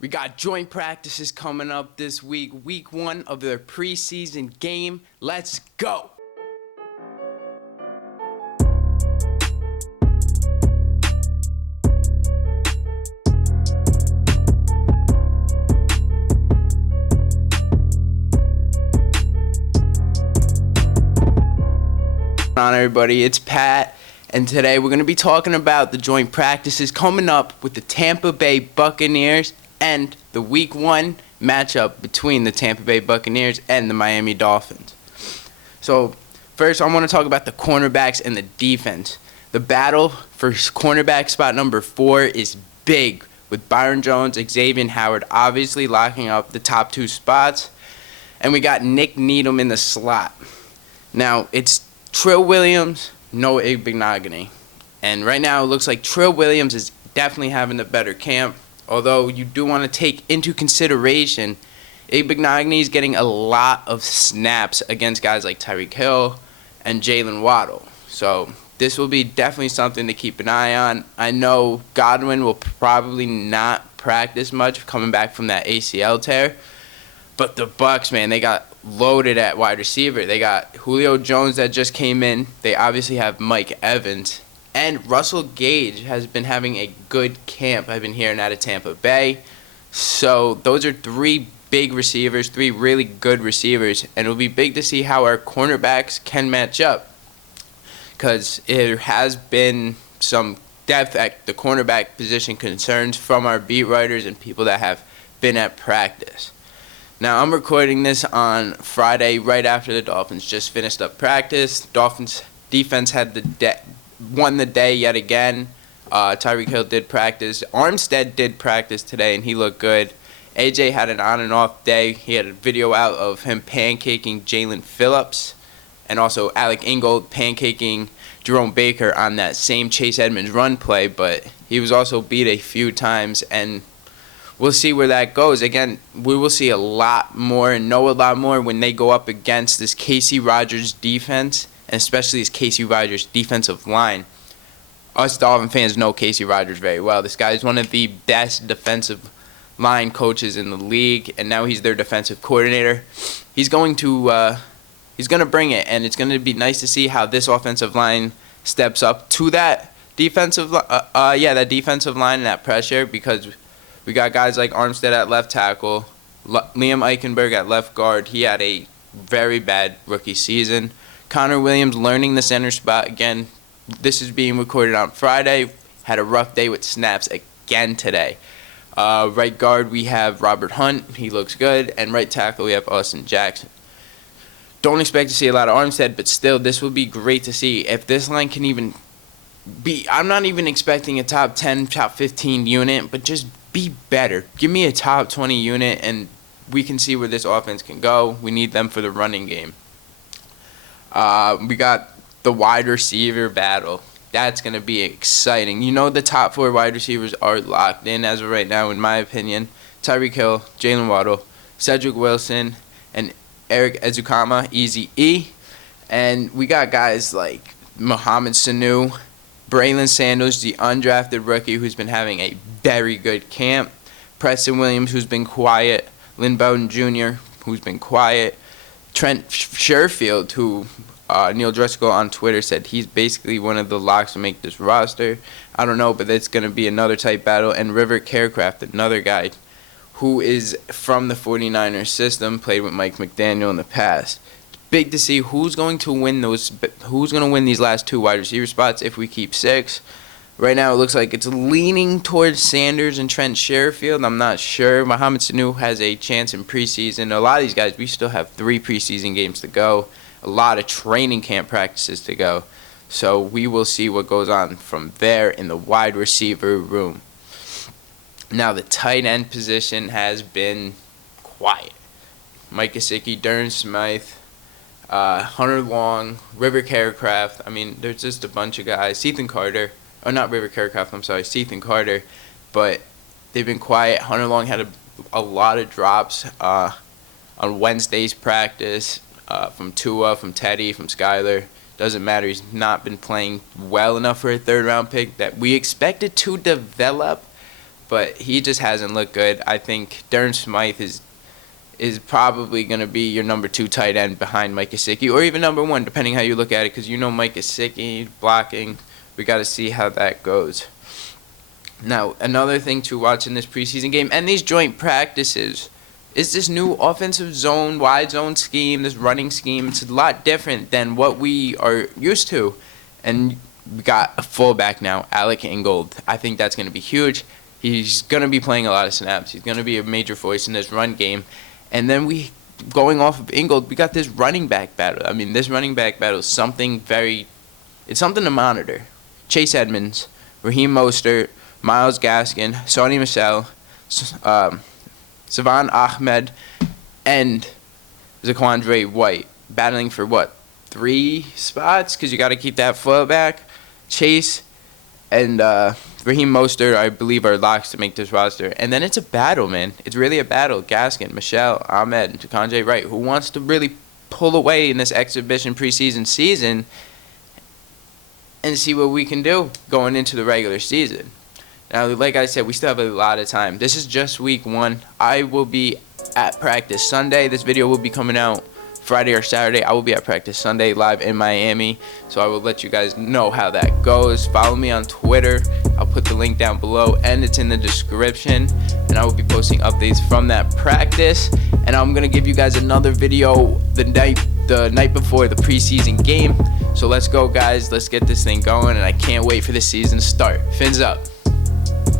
We got joint practices coming up this week, week 1 of their preseason game. Let's go! On everybody, it's Pat, and today we're going to be talking about the joint practices coming up with the Tampa Bay Buccaneers and the week 1 matchup between the Tampa Bay Buccaneers and the Miami Dolphins. So first I want to talk about the cornerbacks and the defense. The battle for cornerback spot number 4 is big, with Byron Jones, Xavier Howard obviously locking up the top 2 spots, and we got Nick Needham in the slot. Now it's Trill Williams, Noah Igbinoghene. And right now it looks like Trill Williams is definitely having the better camp, although you do want to take into consideration Igbinoghene is getting a lot of snaps against guys like Tyreek Hill and Jalen Waddle. So this will be definitely something to keep an eye on. I know Godwin will probably not practice much coming back from that ACL tear, but the Bucs, man, they got loaded at wide receiver. They got Julio Jones that just came in. They obviously have Mike Evans. And Russell Gage has been having a good camp, I've been hearing, out of Tampa Bay. So those are 3 big receivers, 3 really good receivers. And it'll be big to see how our cornerbacks can match up, because there has been some depth at the cornerback position concerns from our beat writers and people that have been at practice. Now, I'm recording this on Friday right after the Dolphins just finished up practice. Dolphins defense had won the day yet again. Tyreek Hill did practice. Armstead did practice today, and he looked good. AJ had an on and off day. He had a video out of him pancaking Jalen Phillips, and also Alec Ingold pancaking Jerome Baker on that same Chase Edmonds run play, but he was also beat a few times, and we'll see where that goes. Again, we will see a lot more and know a lot more when they go up against this Casey Rogers defense, and especially this Casey Rogers defensive line. Us Dolphin fans know Casey Rogers very well. This guy is one of the best defensive line coaches in the league, and now he's their defensive coordinator. He's going to bring it, and it's going to be nice to see how this offensive line steps up to that defensive line and that pressure, because we got guys like Armstead at left tackle, Liam Eichenberg at left guard. He had a very bad rookie season. Connor Williams learning the center spot again. This is being recorded on Friday. Had a rough day with snaps again today. Right guard, we have Robert Hunt. He looks good. And right tackle, we have Austin Jackson. Don't expect to see a lot of Armstead, but still, this will be great to see. If this line can even be, I'm not even expecting a top 10, top 15 unit, but just be better. Give me a top 20 unit, and we can see where this offense can go. We need them for the running game. We got the wide receiver battle. That's going to be exciting. You know, the top 4 wide receivers are locked in as of right now, in my opinion. Tyreek Hill, Jalen Waddle, Cedric Wilson, and Eric Ezukama, Easy E. And we got guys like Mohamed Sanu, Braylon Sanders, the undrafted rookie who's been having a very good camp, Preston Williams, who's been quiet, Lynn Bowden Jr., who's been quiet, Trent Sherfield, who Neil Driscoll on Twitter said he's basically one of the locks to make this roster. I don't know, but it's going to be another tight battle. And River Carecraft, another guy who is from the 49ers system, played with Mike McDaniel in the past. Big to see who's going to win these last 2 wide receiver spots if we keep 6. Right now it looks like it's leaning towards Sanders and Trent Sherfield. I'm not sure. Mohamed Sanu has a chance in preseason. A lot of these guys, we still have 3 preseason games to go. A lot of training camp practices to go. So we will see what goes on from there in the wide receiver room. Now the tight end position has been quiet. Mike Gesicki, Durham Smythe, Hunter Long, River Carecraft. I mean, there's just a bunch of guys. Ethan Carter. Oh, not River Carecraft, I'm sorry. Ethan Carter. But they've been quiet. Hunter Long had a lot of drops on Wednesday's practice from Tua, from Teddy, from Skyler. Doesn't matter. He's not been playing well enough for a 3rd-round pick that we expected to develop. but he just hasn't looked good. I think Darren Smythe is probably going to be your number 2 tight end behind Mike Gesicki, or even number 1, depending how you look at it, because Mike Gesicki blocking. We got to see how that goes. Now, another thing to watch in this preseason game and these joint practices is this new offensive zone, wide zone scheme, this running scheme. It's a lot different than what we are used to. And we got a fullback now, Alec Ingold. I think that's going to be huge. He's going to be playing a lot of snaps. He's going to be a major voice in this run game. And then going off of Ingold, we got this running back battle. I mean, this running back battle is something it's something to monitor. Chase Edmonds, Raheem Mostert, Myles Gaskin, Sony Michel, Savon Ahmed, and Zaquandre White battling for 3 spots? Because you got to keep that fullback. Chase and Raheem Mostert, I believe, are locks to make this roster. And then it's a battle, man. It's really a battle. Gaskin, Michel, Ahmed, Zaquandre White. Who wants to really pull away in this exhibition preseason season and see what we can do going into the regular season? Now, like I said, we still have a lot of time. This is just week 1. I will be at practice Sunday. This video will be coming out Friday or Saturday. I will be at practice Sunday live in Miami. So I will let you guys know how that goes. Follow me on Twitter. I'll put the link down below and it's in the description. And I will be posting updates from that practice. And I'm going to give you guys another video the night before the preseason game. So let's go, guys. Let's get this thing going. And I can't wait for the season to start. Fins up.